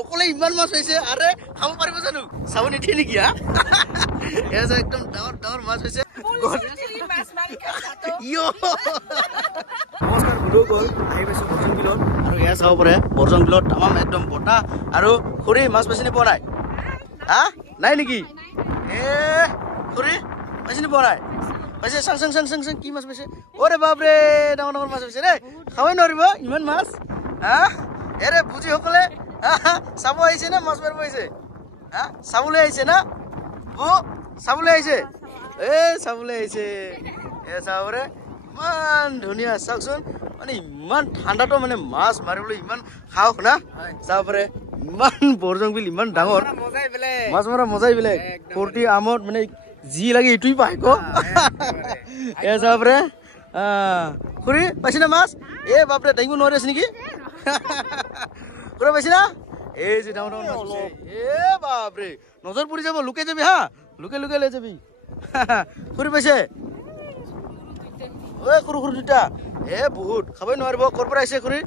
অকলে ইমান মাছ হৈছে আৰে খাব পাৰিব জানো চাব নিদিয়ে নেকি হা এয়া যে একদম ডাঙৰ ডাঙৰ মাছ হৈছে নমস্কাৰ ভিডিঅ' গ'ল আহি পাইছোঁ বৰজং বিলত আৰু এয়া চাব পাৰে বৰজং বিলত তামাম একদম বতাহ আৰু খুৰী মাছ পাইছেনে পোৱা নাই হা নাই নেকি এ খুৰী পাইছেনে পোৱা নাই পাইছে চাং চাং চাং চাং চাং কি মাছ পাইছে অৰে বাপৰে ডাঙৰ ডাঙৰ মাছ পাইছে দেই খাবই নোৱাৰিব ইমান মাছ হা এৰে বুজিসকলে চাব আহিছে না মাছ মাৰিব আহিছে হা চাবলৈ আহিছে না চাবলৈ আহিছে এ চাবলৈ আহিছে এ চাবৰে ইমান ধুনীয়া চাওকচোন মানে ইমান ঠাণ্ডাটো মানে মাছ মাৰিবলৈ ইমান সাহস না চাব পাৰে ইমান বৰজং বিল ইমান ডাঙৰ মাছ মৰা মজাই বেলেগ ফূৰ্তি আমোদ মানে যি লাগে এইটোই পায় ক এ চাব পাৰে খুৰী পাইছে না মাছ এ বাপৰে দাঙিব নোৱাৰি আছে নেকি খুৰা পাইছে না এই যে ডাঙৰ ডাঙৰ মাছ এ বাপৰে নজৰ পৰি যাব লুকাই যাবি হা লুকাই লুকাই লৈ যাবি খুৰী পাইছে ঐ সৰু সৰু দুটা এ বহুত খাবই নোৱাৰিব ক'ৰ পৰা আহিছে খুৰী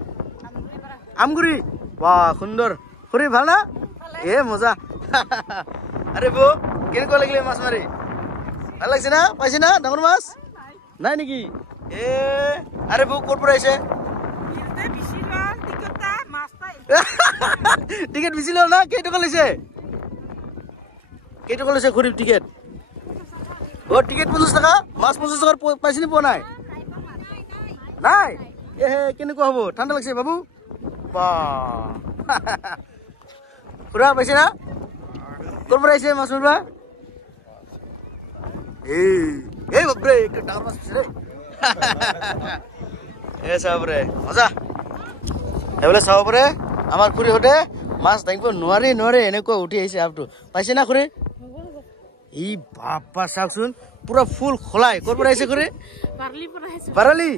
আমগুৰি বাহ সুন্দৰ খুৰী ভাল না এ মজা আৰে বৌ কেনেকুৱা লাগিলে মাছ মাৰি ভাল লাগিছে না পাইছে না ডাঙৰ মাছ নাই নেকি এ আৰে বৌ ক'ৰ পৰা আহিছে টিকেট বেছি লল না কেইটকা লৈছে খুৰী টিকেট অ টিকেট 50 টাকা মাছ 50 টাকাৰ পাইছে নি পোৱা নাই নাই এ কেনেকুৱা হ'ব ঠাণ্ডা লাগিছে বাবু বাহ খুৰা পাইছে না ক'ৰ পৰা আহিছে মাছ মাৰিবা এই বাপৰে ডাঙৰ মাছ পাইছে দেই এ চাব ৰে মজা এইবোলে চাব পাৰে আমাৰ খুৰীহঁতে মাছ দাঙিব নোৱাৰি এনেকুৱা উঠি আহিছে আপটো পাইছে না খুৰী ই বাপা চাওকচোন পুৰা ফুল খোলাই ক'ৰ পৰা আহিছে খুৰী বাৰালি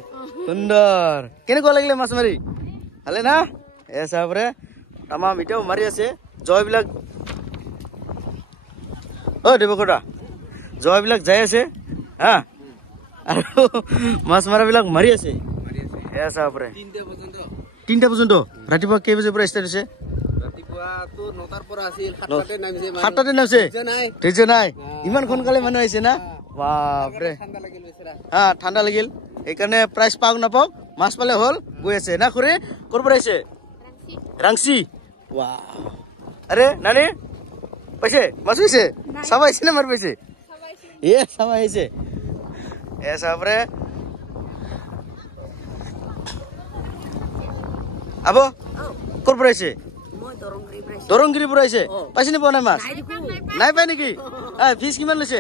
সুন্দৰ কেনেকুৱা লাগিলে মাছ মাৰি ভালে না এ চাব পাৰে তামাম এতিয়াও মাৰি আছে জয়বিলাক অ দেৱকৰা জয়বিলাক যাই আছে হা আৰু মাছ মাৰাবিলাক মাৰি আছে এ চাব পাৰে 3টা পৰ্যন্ত ৰাতিপুৱা কেই বজাৰ পৰা ষ্টাৰ্ট হৈছে সাতটাতে নামছে ধৈৰ্য নাই ইমান সোনকালে মানুহ আহিছে না বাপৰে হা ঠাণ্ডা লাগিল সেইকাৰণে প্ৰাইজ পাওক নাপাওক মাছ পালে হ'ল গৈ আছে না খুৰী ক'ৰ পৰা আহিছে ৰাংচি আৰে নানি পাইছে মাছ পাইছে চাব আহিছে নে মাৰ পাইছে এ চাব আহিছে এ চাবৰে আব ক'ৰ পৰা আহিছে দৰংগিৰি পৰা আহিছে পাইছে নি পোৱা নাই মাছ নাই পাই নেকি ফিজ কিমান লৈছে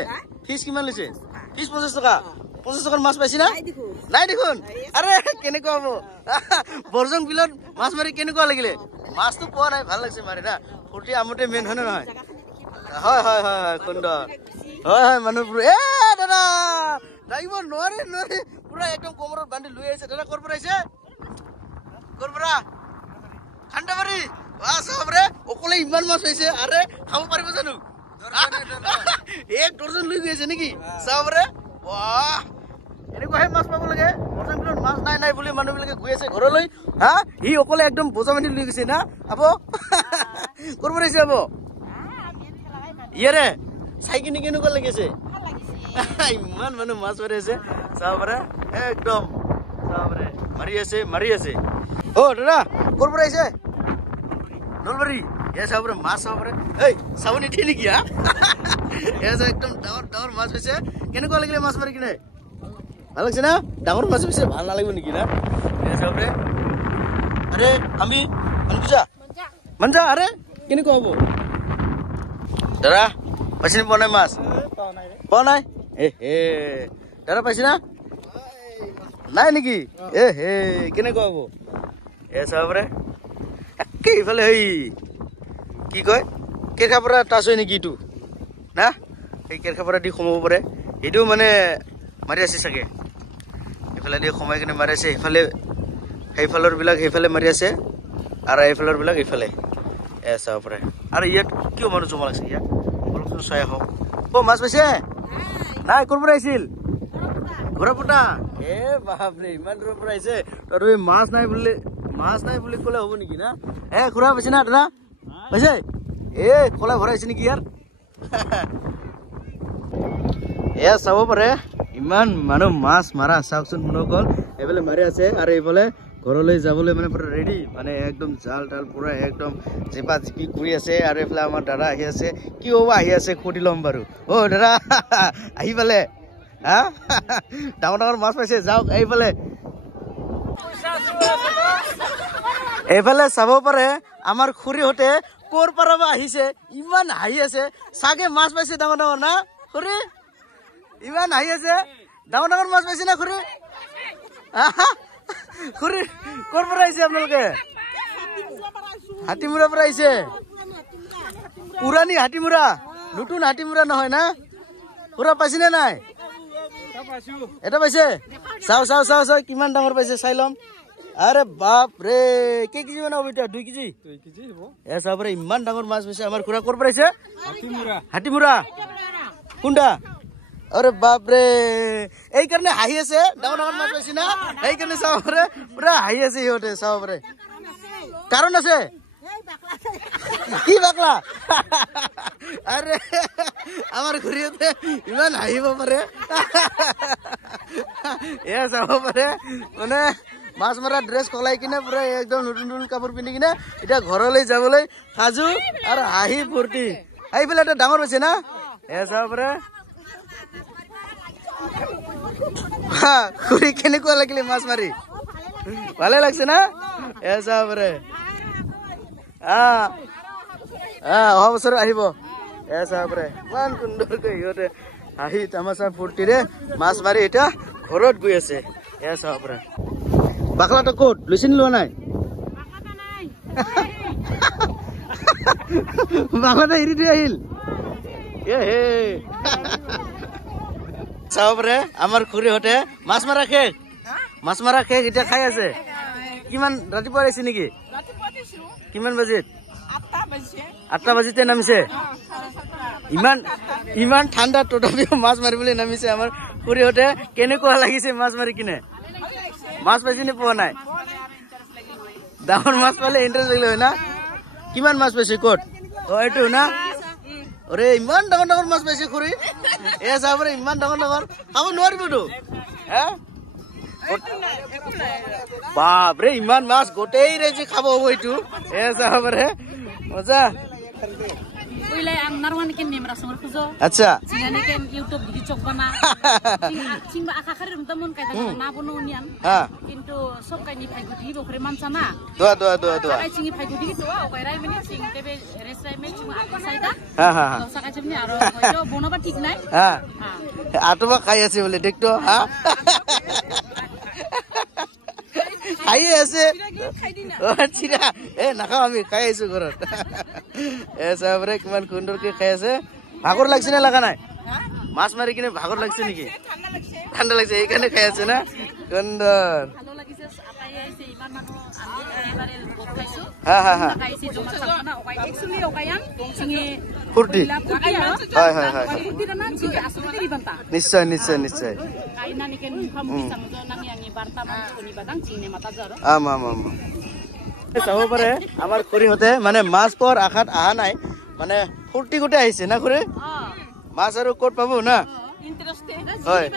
ফিজ 50 টকা 50 টকাৰ মাছ পাইছে না নাই দেখোন আৰে কেনেকুৱা হ'ব বৰজং বিলত মাছ মাৰি কেনেকুৱা লাগিলে মাছটো পোৱা নাই ভাল লাগিছে মাৰি না ফূৰ্তি আমোতে মেইন হয় নে নহয় হয় হয় হয় হয় সুন্দৰ হয় হয় মানুহবোৰ এ দাদা দাঙিব নোৱাৰে পুৰা একদম কোমৰত বান্ধি লৈ আহিছে দাদা ক'ৰ পৰা আহিছে ক'ৰ পৰা ঠাণ্ডাবাৰী চাবৰে অকলে ইমান মাছ হৈছে আৰে খাব পাৰিব জানো 1 ডজন লৈ গৈছে নেকি চাবৰে বাহ এনেকুৱাহে মাছ পাব লাগে বৰজং বিলত মাছ নাই বুলি মানুহবিলাকে গৈ আছে ঘৰলৈ হা সি অকলে একদম বোজা বান্ধি লৈ গৈছে না আব ক'ৰ পৰা আহিছে আব ইয়াৰে চাই কিনে কেনেকুৱা লাগিছে ইমান মানুহ মাছ মাৰি আছে চাবৰে একদম চাবৰে মাৰি আছে অ দাদা ক'ৰ পৰা আহিছে নলবাৰী এ চাবৰে মাছ চাবৰে এই চাব নিদিয়ে নেকি হা এ একদম ডাঙৰ ডাঙৰ মাছ হৈছে কেনেকুৱা লাগিলে মাছ মাৰি কিনে ভাল লাগিছে না ডাঙৰ মাছ হৈছে ভাল নালাগিব নেকি না এ চাবৰে আৰে আমি মঞ্জা আৰে কেনেকুৱা হ'ব দাদা পাইছে নি পোৱা নাই মাছ পোৱা নাই এ দাদা পাইছে না নাই নেকি কেনেকুৱা হ'ব এ চাবৰে একে ইফালে হেই কি কয় কেৰখাপাৰা টাচ হয় নেকি এইটো না সেই কেৰখাপাৰা দি সোমাব পাৰে এইটো মানে মাৰি আছে চাগে এইফালে দি সোমাই কিনে মাৰি আছে সেইফালৰ বিলাক সেইফালে মাৰি আছে আৰু এইফালৰ বিলাক এইফালে এ চাব পাৰে আৰু ইয়াত কিয় মানুহ জমা লাগিছে ইয়াত অলপচোন চাই আহক অ মাছ পাইছে নাই ক'ৰ পৰা আহিছিল ঘৰপটা এ বাপৰে ইমান দূৰৰ পৰা আহিছে তই মাছ নাই বুলি ক'লে হ'ব নেকি না খুৰা পাইছে না দাদা হৈছে এ কলা ভৰাইছে নেকি ইয়াৰ এয়া চাব পাৰে ইমান মানুহ মাছ মাৰা চাওকচোন মনোকল এইফালে মাৰি আছে আৰু এইফালে ঘৰলৈ যাবলৈ মানে পুৰা ৰেডি মানে একদম জাল তাল পুৰা একদম জেপা জিপি কৰি আছে আৰু এইফালে আমাৰ দাদা আহি আছে কি হ'ব আহি আছে সুধি ল'ম বাৰু অ দাদা আহি পালে হা ডাঙৰ ডাঙৰ মাছ পাইছে যাওক এইফালে এইফালে চাব পাৰে আমাৰ খুৰীহঁতে ক'ৰ পৰা বা আহিছে ইমান হাঁহি আছে চাগে মাছ পাইছে ডাঙৰ ডাঙৰ না খুৰী ইমান হাঁহি আছে ডাঙৰ ডাঙৰ মাছ পাইছে না খুৰী খুৰী ক'ৰ পৰা আহিছে আপোনালোকে হাতীমুৰা পৰা আহিছে পুৰাণী হাতীমুৰা নতুন হাতীমুৰা নহয় না পুৰা পাইছে নে নাই এটা পাইছে চাও চাও চাও চাও কিমান ডাঙৰ পাইছে চাই ল'ম আরে বাপ রে কেই কেজি মানে ওইটা 2 কেজি হব এসা পরে ইমান ডাঙৰ মাছ পাইছে আমাৰ খুৰা ক'ৰ পৰা আহিছে হাতীমুৰা কোনটা আৰে বাপ ৰে এই কাৰণে হাঁহি আছে ডাঙৰ ডাঙৰ মাছ পাইছে না এই কাৰণে চাও পৰে পুৰা হাঁহি আছে ইহঁতে চাও পৰে কাৰণ আছে কি বাকলা আৰে আমাৰ খুৰীহঁতে ইমান হাঁহিব পাৰে এ চাব পাৰে মানে মাছ মাৰা ড্ৰেছ কলাই কিনে পুৰা একদম নতুন নতুন কাপোৰ পিন্ধি কিনে এতিয়া ঘৰলৈ যাবলৈ সাজু আৰু হাঁহি ফূৰ্তি এইফালে এটা ডাঙৰ হৈছে না এ চাব পাৰে খুৰী কেনেকুৱা লাগিলে মাছ মাৰি ভালে লাগছে না এ চাব পাৰে অহা বছৰ আহিব এ চাব পাৰে ইমান সুন্দৰকৈ সিহঁতে হাঁহি তামাচা ফূৰ্তিৰে মাছ মাৰি এতিয়া ঘৰত গৈ আছে এ চাব পাৰে বাকলাটা ক'ত লৈছে নি লোৱা নাই বাকলাটা এৰি দি আহিল এ হে চাব পাৰে আমাৰ খুৰীহঁতে মাছ মাৰা শেষ এতিয়া খাই আছে কিমান ৰাতিপুৱা আহিছে নেকি কিমান বাজিত 8টা বাজিতে নামিছে ইমান ঠাণ্ডা তথাপিও মাছ মাৰিবলৈ নামিছে আমাৰ খুৰীহঁতে কেনেকুৱা লাগিছে মাছ মাৰি কিনে মাছ পাইছে নে পোৱা নাই ডাঙৰ মাছ পালে ইণ্টাৰেষ্ট লাগিলে হয় না কিমান মাছ পাইছে ক'ত অ এইটো না অৰে ইমান ডাঙৰ ডাঙৰ মাছ পাইছে খুৰী এ চাব পাৰে ইমান ডাঙৰ ডাঙৰ খাব নোৱাৰিবতো হে বাপ ৰে ইমান মাছ গোটেই ৰাইজে খাব হ'ব এইটো এ চাব পাৰে মজা Wilai ang narwan ken nemra sumur kuzo. Acha. Singane ken YouTube di chok bana. Sing ba akakari rumta mon kai na bono nian. Kintu sok kai ni phai gudi bokre mansa na. Dua. Kai singi phai gudi to o kai rai meni sing tebe resrai me chuma akwa saida. Ha. Saka jemni aro hoyo bono ba ঠিক নাই. Ato ba khai ase bole dekto ha. খাই আছে চিৰা এ নাখাওঁ আমি খাই আছো ঘৰত এ চাবৰে কিমান সুন্দৰকে খাই আছে ভাগৰ লাগছে নে লগা নাই মাছ মাৰি কিনে ভাগৰ লাগছে নেকি ঠাণ্ডা লাগছে এইকাৰণে খাই আছে না সুন্দৰ ভালো লাগিছে আপাই আইছে ইমান মানুহ আমি এবারে গপ খাইছো হা খাইছি জমা চানা ওকাই একচুয়ালি ওকায়ান সিঙে ফুৰ্তি হয় ফুৰ্তি না সিঙে আসলে দিবান্তা নিশ্চয় কাইনা নিকেন মুখামুখি সামজো নামি আমি বার্তা মান শুনিবাদাং সিঙে মাতা যাৰো আম চাব পাৰে আমাৰ খুৰীহঁতে মানে মাছ পোৱাৰ আশাত আহা নাই মানে ফুৰ্তি গোটে আহিছে না খুৰী মাছ আৰু ক'ত পাব না হয়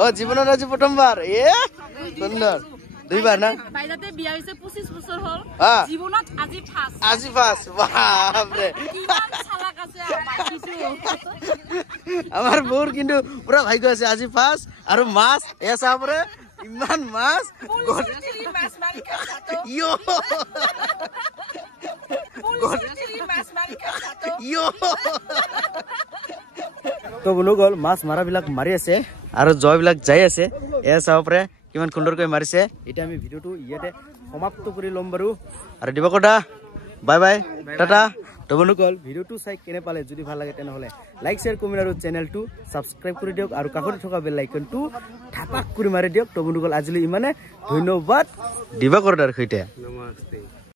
অ জীৱনত আজি প্ৰথমবাৰ এ সুন্দৰ দুইবাৰ না বাইজাতে বিয়া হৈছে 25 বছৰ হ'ল জীৱনত আজি ফাৰ্স্ট বাপ ৰে কিমান চালাক আছে বাইকিছো আমাৰ বৰ কিন্তু পুৰা ভাগ্য আছে আজি ফাৰ্স্ট আৰু মাছ এ চাবৰে ইমান মাছ মাছ মাৰি খাতো তো বনু গল মাছ মাৰাবিলাক মাৰি আছে আৰু জয়বিলাক যাই আছে এ চাব পাৰে কিমান সুন্দৰকৈ মাৰিছে এতিয়া আমি ভিডিঅ'টো ইয়াতে সমাপ্ত কৰি ল'ম বাৰু আৰু দিবকৰ দা বাই টাটা তো বনু গল ভিডিঅ'টো চাই কেনে পালে যদি ভাল লাগে তেনেহ'লে লাইক শ্বেয়াৰ কমেণ্ট আৰু চেনেলটো ছাবস্ক্ৰাইব কৰি দিয়ক আৰু কাষতে থকা বেল আইকনটো ঠাপাক কৰি মাৰি দিয়ক তো বনু গল আজিলৈ ইমানে ধন্যবাদ দিবকৰ দাৰ সৈতে নমস্তে